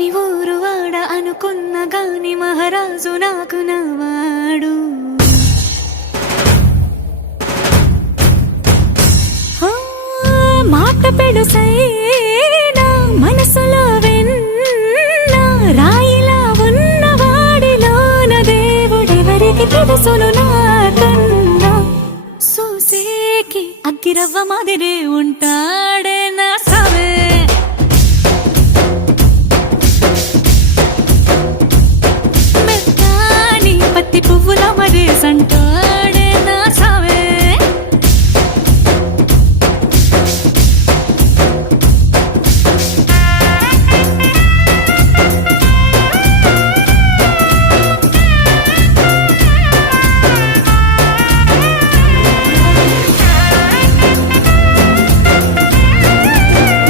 అని ఊరు వాడ అనుకున్న గాని మహారాజు నాకు నవాడు. మాట పెడుసైనా మనసులో వెన్న రాయిలా ఉన్నవాడిలోన దేవుడెవరికి తెలుసును నాకన్నా. సూసేకి అగ్గిరవ్వ మాదిరే ఉంటాడు.